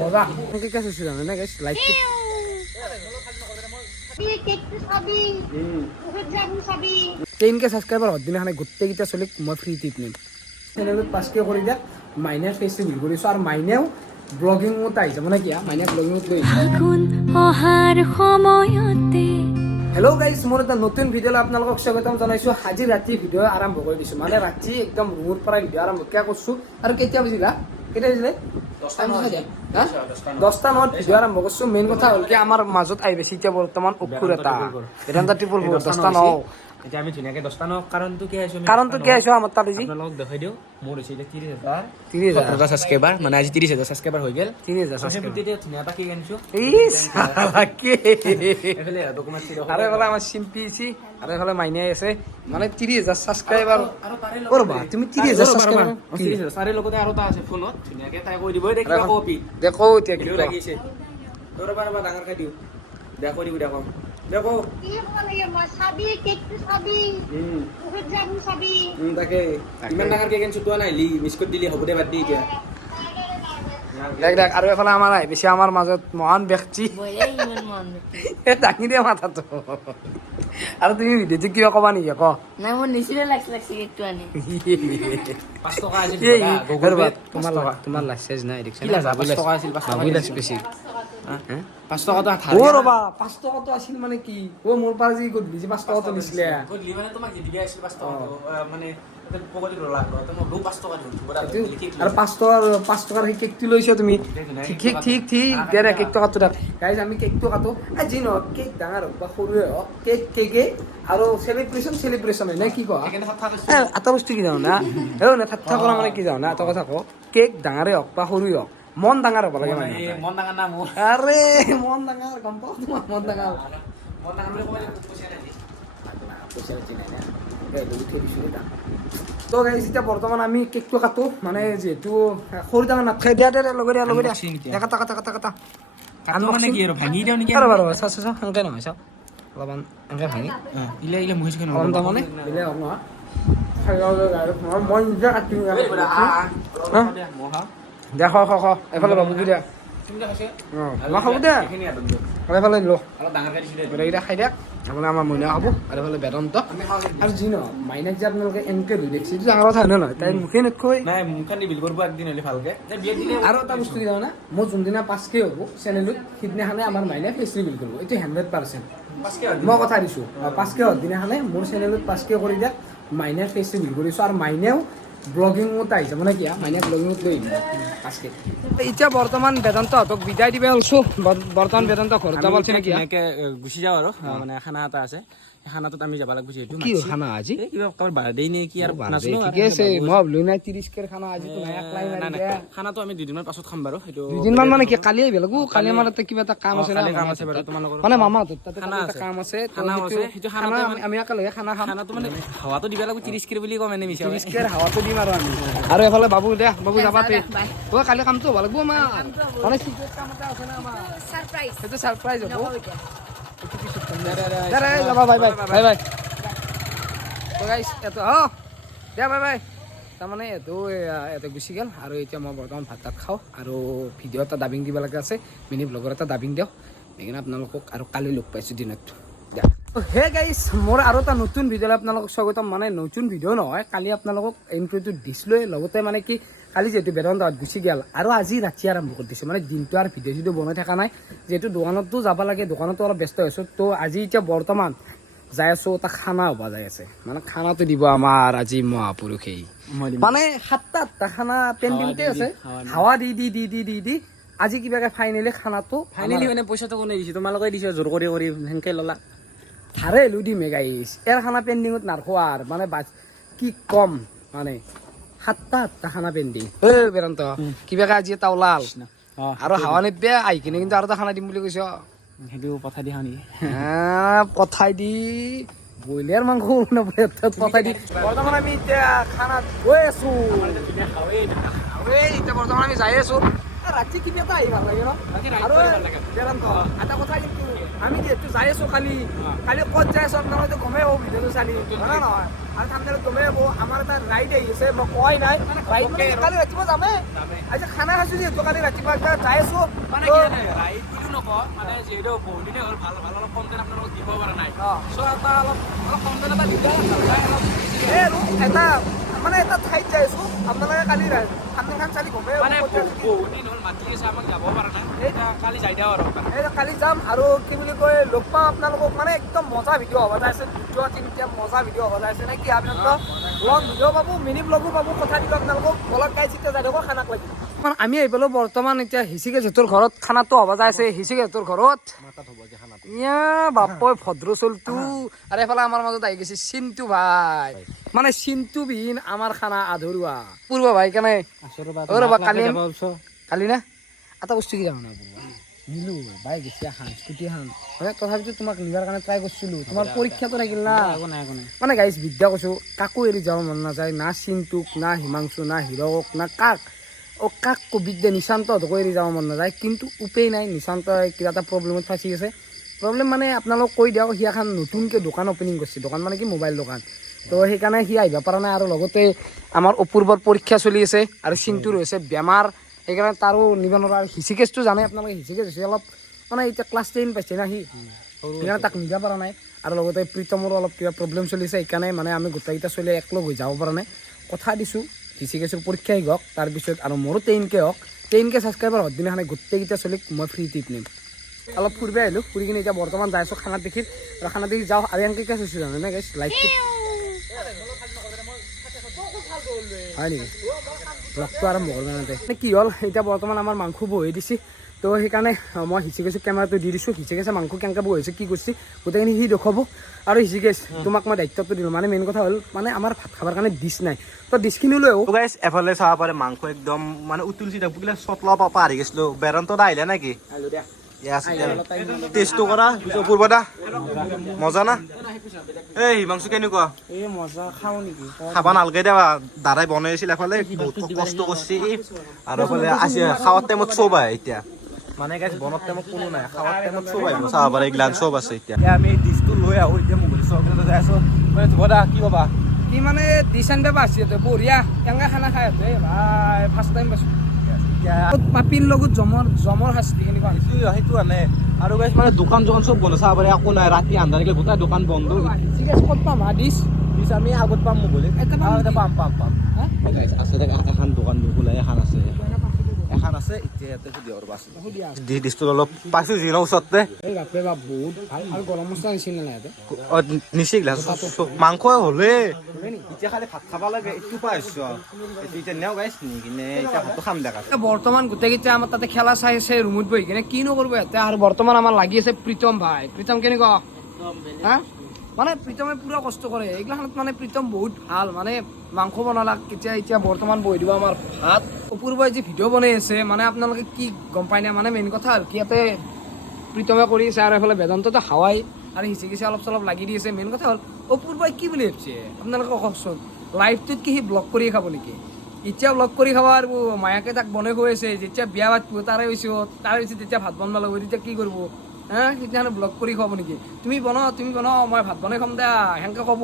মজা কি কাছে ছিল না গাইস লাইক কে সাবস্ক্ৰাইবাৰ হদিনা খানে গোটেই কিটা চলিক মই ফ্ৰী টিপ নিম চ্যানেলত 5K কৰি দিয়া মাইনাৰ ফেচে বিল কৰিছো আৰু মাইনেও ব্লগিং মত আহিছে মানে কি মাইনা ব্লগিং মত লৈ অহাৰ সময়তে হেল্ল' গাইস মোৰ এটা নতুন ভিডিঅ'লৈ আপোনালোকক স্বাগতম জনাইছো আজি ৰাতি ভিডিঅ' আৰম্ভ কৰি দিছো মানে ৰাতি একদম ৰুমৰ পৰা ভিডিঅ' আৰম্ভ কিয়া কৰিছো আৰু কেতিয়া বুজিলা কেতিয়া বুজিলে 10টা নহয় ভিডিঅ' আৰম্ভ কৰিছো মেইন কথা হ'ল কি আমাৰ মাজত আহি বেছি এতিয়া বৰ্তমান অক্ষুৰ এটা এটা ট্ৰিপল 10টা নহয় এতিয়া আমি ধুনীয়াকে 10টা ন কাৰণটো কি আইছো আমাৰ তাত আজি আপোনালোকক দেখাই দিও মোৰ হৈছে 30000 সাবস্ক্রাইবার মানে আজি 30000 সাবস্ক্রাইবার হৈ গেল 30000 সাবস্ক্রাইবার তেতিয়া ধুনীয়া এটা কি আনিছো এই সালা কি এফালে ডকুমেন্ট ছিল আরে বলা আমার সিম্পিসি আরে বলা মাইনে আছে মানে 30000 সাবস্ক্রাইবার করবা তুমি 30000 সাবস্ক্রাইবার 30000 সারে লগতে আৰু তা আছে ফোনত ধুনীয়াকে তাই কৈ দিব দেখিবা কপি দেখো এতিয়া কি লাগিছে তোৰ বাৰবা ডাঙৰ কাই দিও দেখো দিও দেখো কি বলে মাছাবি কেকটো সাবি জামু সাবি তাকে ইমান ডাঙৰ কেক আনছো তো নাইলি বিস্কুট দিলি হ'ব দে বাদ দি এতিয়া দেখ আৰু এফালে আমাৰ আই বেছি আমাৰ মাজত মহান ব্যক্তি দাঙি দিয়া মাথাটো আৰু তুমি ভিডিঅ'টো কিবা ক'বা নেকি ক নাই মোৰ নিচিনা লাগছে কেকটো আনি 5 টকা আছিল তোমাৰ লাইসেন্স নাই দেখছ না 5 টকা আছিল 5 টকা লাইসেন্স বেছি 5 টকা তো ও ৰবা 5 টকা তো আছিল মানে কি ও মোৰ পৰা যি গদলি যে 5 টকা তো দিছিলে গদলি মানে তোমাক দি দিয়া আছিল 5 টকা মানে পকেটত ৰলা তো মই 5 টকা দিও আৰু 5 টকাৰ সেই কেকটো লৈছা তুমি ঠিক দেৰে কেক টকা তো গাইজ আমি কেকটো কাটো আজি ন কেক ডাঙৰ বা সৰু হওক কেকে আৰু সেলিব্রেশন হয় না কি কয় এটা বস্তু কি জানো না হেও না ঠাট্টা কৰা মানে কি জানো না এটা কথা কওঁ কেক ডাঙৰে হওক বা সৰুই হওক মন ডাঙৰ হ'ব লাগে মানে মন ডাঙৰ না মোৰ আৰে মন ডাঙৰ গম পাও তোমাৰ মন ডাঙৰ বুলি কয় পইচা নাই না তো গাইজ এতিয়া বৰ্তমান আমি কেকটো কাটো মানে যিহেতু সৰু ডাঙৰ নাথাকে দিয়া লগতে কাটা মানে কি আৰু ভাঙি দিও নেকি আৰু বাৰু চা সেনেকে নহয় চাও অলপমান এনেকে ভাঙি ইলে মুহিছ কেন অলপ মানে ইলে হ'ব না মই নিজে কাটি দেখো এফালে বাবু কি দিয়া মই খাব দে এফালে ল গোটেইকেইটা খাই দিয়ক আপোনাৰ আমাৰ মইনা হ'ব আৰু এফালে বেদন্ত আৰু যি ন মাইনাক যে আপোনালোকে এনেকে লৈ দেখছি এইটো ডাঙৰ কথা নহয় তাই মুখে নকৈ নাই মুখখন বিল কৰিব একদিন হ'লে ভালকে আৰু এটা বস্তু কি জানা মোৰ যোনদিনা 5K হ'ব চেনেলত সিদিনাখনে আমাৰ মাইনাই ফেচ বিল কৰিব এইটো 100% মই কথা দিছোঁ 5K হোৱাৰ দিনাখনে মোৰ চেনেলত 5K কৰি দিয়ক মাইনাৰ ফেচ বিল কৰিছোঁ আৰু মাইনেও ব্লগিং মত আহিছে মানে কি মাইনাক ব্লগিং মত লৈ আজকে এতিয়া বৰ্তমান বেদান্তহঁতক বিদায় দিবে ওলছো বৰ্তমান বেদান্ত ঘৰত যাব আছে নেকি এনেকে গুচি যাওঁ আৰু মানে খানা এটা আছে খানাটোত আমি যাব লাগিব যেহেতু কি খানা আজি কিবা কাৰোবাৰ বাৰ্থডে নে কি আৰু নাচনো ঠিক আছে মই ভাবলো নাই 30 কেৰ খানা আজি তো নাই একলাই নাই খানাটো আমি দুদিনমান পাছত খাম বাৰু সেইটো দুদিনমান মানে কি কালি আহিব লাগো কালি আমাৰ এটা কিবা এটা কাম আছে না কাম আছে বাৰু তোমালোকৰ মানে মামাহঁতৰ তাতে এটা কাম আছে খানা আছে সেইটো খানা আমি একেলগে খানা খাম খানাটো মানে হাৱাটো দিবা লাগো 30 কেৰ বুলি কম এনে মিছা 30 কেৰ হাৱাটো দিম আৰু এফালে বাবু দে বাবু যাবা তে ও কালি কামটো হ'ব লাগব মা মানে সিক্ৰেট কাম এটা আছে না আমাৰ সাৰপ্ৰাইজ সেইটো সাৰপ্ৰাইজ হ'ব বাই তো গাইস এত দে বাই তাৰমানে এইটো গুচি গ'ল আৰু এতিয়া মই বৰ্তমান ভাত খাওঁ আৰু ভিডিঅ' এটা ডাবিং দিব লগা আছে মিনি ব্লগৰ এটা ডাবিং দিওঁ সেইকাৰণে আপোনালোকক আৰু কালি লগ পাইছোঁ দিনত দিয়া হে গাইছ মোৰ আৰু এটা নতুন ভিডিঅ'লৈ আপোনালোকক স্বাগতম মানে নতুন ভিডিঅ' নহয় কালি আপোনালোকক ইন্ট্ৰ'টো দিছিলোঁৱে লগতে মানে কি কালি যিহেতু বেদান্তহঁত গুচি গ'ল আৰু আজি ৰাতি আৰম্ভ কৰি দিছোঁ মানে দিনটো আৰু ভিডিঅ' বনাই থকা নাই যিহেতু দোকানতো যাব লাগে দোকানতো অলপ ব্যস্ত হৈছোঁ তো আজি এতিয়া বৰ্তমান যাই আছোঁ এটা খানা হ'ব যাই আছে মানে খানাটো দিব আমাৰ আজি মহাপুৰুষেই মানে 7টা খানা পেণ্ডিংতে আছে হাৱা দি আজি কিবাকে ফাইনেলি খানাটো ফাইনেলি মানে পইচাটো কোনে দিছে তোমালোকে দিছে জোৰ কৰি সেনেকৈ ল'লা ধাৰে লো দিমে গাইছ এৰ খানা পেণ্ডিঙত নাৰখোঁ আৰু মানে কি কম মানে 7টা খানা পেণ্ডিং বেদান্ত কিবাকে আজি এটা ওলাল আৰু হাৱা নিবে আহি কিনে কিন্তু আৰু এটা খানা দিম বুলি কৈছ সেইটো পঠাই দিয়া নেকি পঠাই দি ব্ৰইলাৰ মাংস পঠাই দি বৰ্তমান আমি এতিয়া খানাত গৈ আছোঁ এতিয়া বৰ্তমান আমি যাই আছোঁ ৰাতি কিবা এটা আহি ভাল লাগে ন আৰু বেদান্ত এটা কথা কিন্তু আমি যিহেতু যাই আছো কালি ক'ত যাই আছো আপোনালোকে হয়তো গমেই হ'ব ভিডিঅ'টো চালি হয় না নহয় আৰু ঠাণ্ডাত গমেই হ'ব আমাৰ এটা ৰাইড আহি আছে মই কোৱাই নাই ৰাইড মানে কালি ৰাতিপুৱা যামেই আজি খানা খাইছোঁ যিহেতু কালি ৰাতিপুৱা এতিয়া যাই আছো মানে কি ৰাইড বুলিও নকওঁ মানে যিহেতু বহুত দিনে হ'ল ভাল ভাল অলপ কণ্টেণ্ট আপোনালোকক দিব পৰা নাই চ' এটা অলপ কণ্টেণ্ট এটা দিলে এই আৰু এটা মানে এটা ঠাইত যাই আছো আপোনালোকে কালি খানখন চালি গমেই মানে বহুত দিন হ'ল মাতি আছে আমাক যাব পৰা নাই এতিয়া কালি যাই দিওঁ আৰু এই কালি যাম আৰু কি বুলি কয় লগ পাম আপোনালোকক মানে একদম মজা ভিডিঅ' হ'ব যাইছে দুটা তিনিটা মজা ভিডিঅ' হ'ব যাইছে নে কি আপোনালোকক লং ভিডিঅ' পাব মিনি ব্লগো পাব কথা দিব আপোনালোকক বলক গাই চিতিয়া যাই থাকক খানাক লাগি আমি আহি পালো বৰ্তমান এতিয়া হিচিকে জেঠৰ ঘৰত খানাটো হ'ব যাইছে হিচিকে জেঠৰ ঘৰত ইয়া বাপই ভদ্ৰ চলটো আৰু এফালে আমাৰ মাজত আহি গৈছে চিন্তু ভাই মানে চিন্তু বিহীন আমাৰ খানা আধৰুৱা পূৰ্ব ভাই কেনে ৰ'বা কালি না এটা বস্তু কি জানা নিলো বাই গৈছে এখন স্কুটি এখন মানে তথাপিতো তোমাক নিবাৰ কাৰণে ট্ৰাই কৰিছিলো তোমাৰ পৰীক্ষাটো থাকিল না মানে গাইছ বিদ্যা কৈছো কাকো এৰি যাব মন নাযায় না চিন্তুক না হিমাংশু না হিৰক না কাক কাকো বিদ্যা নিশান্তহঁতকো এৰি যাব মন নাযায় কিন্তু উপায় নাই নিশান্ত কিবা এটা প্ৰব্লেমত ফাঁচি আছে প্ৰব্লেম মানে আপোনালোক কৈ দিয়ক সি এখন নতুনকৈ দোকান অপেনিং কৰিছে দোকান মানে কি মোবাইল দোকান তো সেইকাৰণে সি আহিব পৰা নাই আৰু লগতে আমাৰ অপূৰ্বৰ পৰীক্ষা চলি আছে আৰু চিন্তুৰ হৈছে বেমাৰ সেইকাৰণে তাৰো নিব নোৱাৰা হিচিকেছটো জানে আপোনালোকে হিচিকেছ হৈছে অলপ মানে এতিয়া ক্লাছ 10 পাইছে না সি সেইকাৰণে তাক নিব পৰা নাই আৰু লগতে প্ৰীতমৰো অলপ কিবা প্ৰব্লেম চলিছে সেইকাৰণে মানে আমি গোটেইকেইটা চলি একলগ হৈ যাব পৰা নাই কথা দিছোঁ হিচিকেছৰ পৰীক্ষা শেষ হওক তাৰপিছত আৰু মোৰো 10K হওক 10K ছাবস্ক্ৰাইবাৰ হোৱাৰ দিনাখনে গোটেইকেইটা চলিক মই ফ্ৰী টিপ নিম অলপ ফুৰিব আহিলোঁ ফুৰি কিনে এতিয়া বৰ্তমান যাই আছোঁ খানাত দেখি আৰু খানাত দেখি যাওঁ আৰু এনেকৈ কেছ হৈছে জানে গাইছ লাইফটো হয় নেকি ব্লগটো আৰম্ভ কৰিব নাতে কি হ'ল এতিয়া বৰ্তমান আমাৰ মাংস বহি দিছে তো সেইকাৰণে মই হিচিকেছক কেমেৰাটো দি দিছোঁ হিচিকেছে মাংস কেনেকৈ বহিছে কি কৰিছে গোটেইখিনি সি দেখুৱাব আৰু হিচিকেছ তোমাক মই দায়িত্বটো দিলোঁ মানে মেইন কথা হ'ল মানে আমাৰ ভাত খাবৰ কাৰণে ডিছ নাই তো ডিছখিনি লৈ আহোঁ গাইছ এফালে চাব পাৰে মাংস একদম মানে উতুলছি থাকিলে চটলা পাহৰি গৈছিলোঁ বেৰন্তত আহিলে নেকি টেষ্টটো কৰা পূৰ্ব দা মজা না এই হিমাংশু কেনেকুৱা এই মজা খাওঁ নেকি খাবা নালাগে দেৱা দাদাই বনাইছিল এফালে বহুত কষ্ট কৰিছে আৰু এফালে আছে খাৱাৰ টাইমত চব আহে এতিয়া মানে গাইছ বনোৱাৰ টাইমত কোনো নাই খাৱাৰ টাইমত চব আহিব চাব পাৰে এইগিলান চব আছে এতিয়া আমি এই ডিছটো লৈ আহোঁ এতিয়া মোক চব যাই আছোঁ মানে ধুবদা কি পাবা কি মানে ডিছ আনিব পাইছে বঢ়িয়া কেনেকৈ খানা খাই আছে ভাই ফাৰ্ষ্ট টাইম পাইছোঁ পাপিৰ লগত জমৰ শাস্তি কেনেকুৱা সেইটো আনে আৰু গাইছ মানে দোকান চব বন্ধ চাব পাৰে একো নাই ৰাতি আন্ধাৰ গ'লে গোটেই দোকান বন্ধ ঠিক আছে ক'ত পাম ডিছ ডিছ আমি আগত পাম মোক গ'লে পাম আছে এখন দোকান খোলাই এখন আছে এতিয়া ইয়াতে সুধি ডিছটো অলপ পাইছোঁ যি ন ওচৰতে বহুত ভাল আৰু গৰম মছলা নিচিনা নাই নিচিগলা মাংস হ'লে এতিয়া খালি ভাত খাব লাগে এইটো পাইছোঁ এতিয়া নেও গাইছ নি কিনে এতিয়া ভাতটো খাম দেখা বৰ্তমান গোটেইকেইটা আমাৰ তাতে খেলা চাই আছে ৰুমত বহি কিনে কিনো কৰিব ইয়াতে আৰু বৰ্তমান আমাৰ লাগি আছে প্ৰীতম ভাই প্ৰীতম কেনেকুৱা হা মানে প্ৰীতমে পুৰা কষ্ট কৰে এইগিলাখনত মানে প্ৰীতম বহুত ভাল মানে মাংস বনালাক এতিয়া বৰ্তমান বহি দিব আমাৰ ভাত অপূৰ্বই যি ভিডিঅ' বনাই আছে মানে আপোনালোকে কি গম পাই নাই মানে মেইন কথা আৰু কি ইয়াতে প্ৰীতমে কৰি আছে আৰু এইফালে বেদান্ততে হাৱাই আৰু হিচিকিছে অলপ চলপ লাগি দি আছে মেইন কথা হ'ল অপূৰ্বই কি বুলি ভাবিছে আপোনালোকে কওকচোন লাইফটোত কি সি ব্লগ কৰি খাব নেকি এতিয়া ব্লগ কৰি খাব আৰু মায়াকে তাক বনাই খুৱাই আছে যেতিয়া বিয়া পাতিব তাৰে হৈছে তেতিয়া ভাত বনাব লাগিব তেতিয়া কি কৰিব হা সেইদিনাখনে ব্লগ কৰি খুৱাব নেকি তুমি বনাও মই ভাত বনাই খাম দে সেনেকৈ ক'ব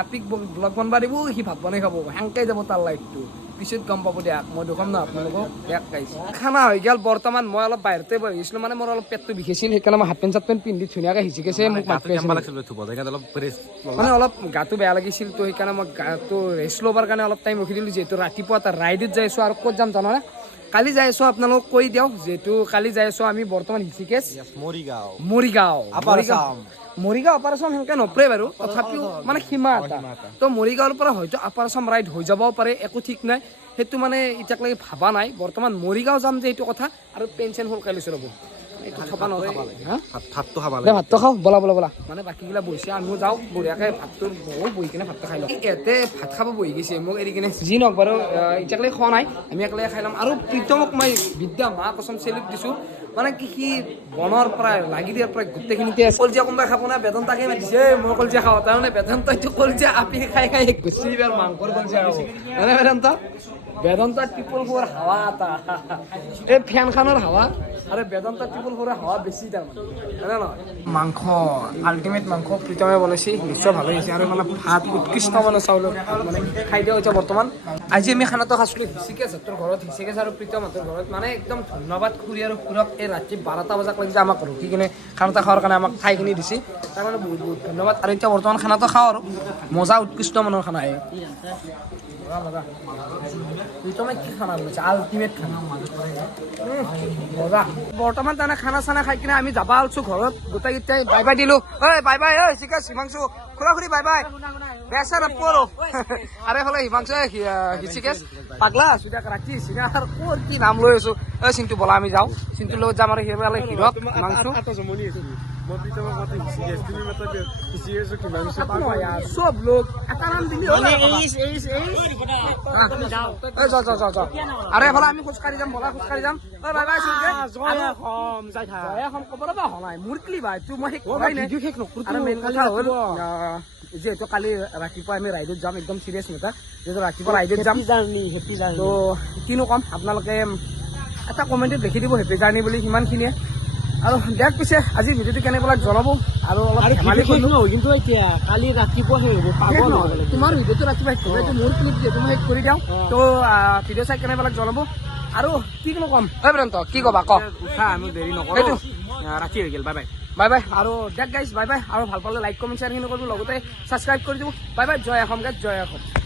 আপিক ব্লগ বনাব দিব সি ভাত বনাই খাব সেনেকৈ যাব তাৰ লাইফটো পিছত গম পাব দিয়ক মই দেখুৱাম ন আপোনালোকক দিয়ক গাইছ খানা হৈ গ'ল বৰ্তমান মই অলপ বাহিৰতে বহিছিলোঁ মানে মোৰ অলপ পেটটো বিষাইছিল সেইকাৰণে মই হাফ পেণ্ট চাফ পেণ্ট পিন্ধি ধুনীয়াকৈ হিচিকেছে মোক মানে অলপ গাটো বেয়া লাগিছিল তো সেইকাৰণে মই গাটো ৰেষ্ট ল'বৰ কাৰণে অলপ টাইম ৰখি দিলোঁ যিহেতু ৰাতিপুৱা এটা ৰাইডত যাই আছোঁ আৰু ক'ত যাম জানানে কালি যাই আছোঁ আপোনালোকক কৈ দিয়ক যিহেতু কালি যাই আছোঁ আমি বৰ্তমান হিচিকেছ মৰিগাঁও আপাৰ আছাম সেনেকৈ নপৰে বাৰু তথাপিও মানে সীমা এটা তো মৰিগাঁৱৰ পৰা হয়তো আপাৰ আছাম ৰাইড হৈ যাবও পাৰে একো ঠিক নাই সেইটো মানে এতিয়ালৈকে ভাবা নাই বৰ্তমান মৰিগাঁও যাম যে এইটো কথা আৰু পেঞ্চন সোনকালে চলাব এইটো খাব নোৱাৰে ভাতটো খাওঁ বলা মানে বাকীগিলা বহিছে আমিও যাওঁ বঢ়িয়াকৈ ভাতটো বহি কিনে ভাতটো খাই লওঁ ইয়াতে ভাত খাব বহি গৈছে মোক এৰি কিনে যি নওক বাৰু এতিয়ালৈকে খোৱা নাই আমি একেলগে খাই ল'ম আৰু প্ৰীতমক মই বিদ্যা মা কচম চেলিউট দিছোঁ মানে কি সি বনৰ পৰা লাগি দিয়াৰ পৰা গোটেইখিনিতে কলজীয়া কোনোবাই খাব না বেদান্তাকে মাতিছে মই কলজীয়া খাওঁ তাৰমানে বেদান্তইটো কলজীয়া আপি খাই গুচি এবাৰ মাংসৰ কলজীয়া খাব মানে বেদান্ত বেদান্তা ট্ৰিপল ফ'ৰ হাৱা এটা এই ফেনখনৰ হাৱা আৰু বেদান্তা ট্ৰিপল ফ'ৰৰ হাৱা বেছি তাৰমানে হয়নে নহয় মাংস আল্টিমেট মাংস প্ৰীতমে বনাইছে নিশ্চয় ভালে হৈছে আৰু মানে ভাত উৎকৃষ্ট মানে চাউলৰ মানে খাই দিয়া হৈছে বৰ্তমান আজি আমি খানাটো খাইছিলোঁ হিচিকেছ তোৰ ঘৰত হিচিকেছ আৰু প্ৰীতমহঁতৰ ঘৰত মানে একদম ধন্যবাদ খুৰী আৰু খুৰক এই ৰাতি 12টা বজাত লাগি যে আমাক ৰখি কিনে খানাটো খোৱাৰ কাৰণে আমাক ঠাইখিনি দিছে তাৰ কাৰণে বহুত বহুত ধন্যবাদ আৰু এতিয়া বৰ্তমান খানাটো খাওঁ আৰু মজা উৎকৃষ্ট মানৰ খানা আহে মজা প্ৰীতমে কি খানা বনাইছে আল্টিমেট খানা মজা বৰ্তমান তাৰমানে খানা চানা খাই কিনে আমি যাবা আলছো ঘৰত গোটেইকেইটাই বাই বাই দিলোঁ ঐ বাই বাই ঐ চিকেছ হিমাংশু খুৰা খুৰী বাই বাই বেচা নপৰো আৰু এইফালে হিমাংশু হিচিকেছ পাগলা আছো এতিয়া ৰাতি চিনা আৰু ক'ৰ কি নাম লৈ আছো ঐ চিন্তু বলা আমি যাওঁ চিন্তুৰ লগত যাম আৰু সেইফালে হিৰক হিমাংশু চব লোক এটা নাম দিলি আৰু এফালে আমি খোজকাঢ়ি যাম বলা খোজকাঢ়ি যাম বাই বাই ক'ব ৰবা হলাই মোৰ কি বাই তোৰ মই শেষ নকৰো আৰু মেইন কথা হ'ল যিহেতু কালি ৰাতিপুৱা আমি ৰাইডত যাম একদম চিৰিয়াছ মেটাৰ যিহেতু ৰাতিপুৱা ৰাইডত যাম তো কিনো ক'ম আপোনালোকে এটা কমেণ্টত লিখি দিব হেপী জাৰ্ণি বুলি সিমানখিনিয়ে আৰু দিয়ক পিছে আজি ভিডিঅ'টো কেনেকুৱা জনাব আৰু অলপ ধেমালি কৰিম কিন্তু এতিয়া কালি ৰাতিপুৱা তোমাৰ ভিডিঅ'টো ৰাতিপুৱা শেষ কৰিব মোৰ ক্লিপ যিহেতু মই শেষ কৰি দিওঁ তো ভিডিঅ' চাই কেনেকুৱা জনাব আৰু কি কিনো ক'ম হয় প্ৰান্ত কি ক'বা ক আমি দেৰি নকৰোঁ ৰাতি হৈ গ'ল বাই বাই বাই বাই আৰু দিয়ক গাইজ বাই বাই আৰু ভাল পালে লাইক কমেণ্ট শ্বেয়াৰখিনি কৰিব লগতে ছাবস্ক্ৰাইব কৰি দিব বাই বাই জয় অসম গাইজ জয় অসম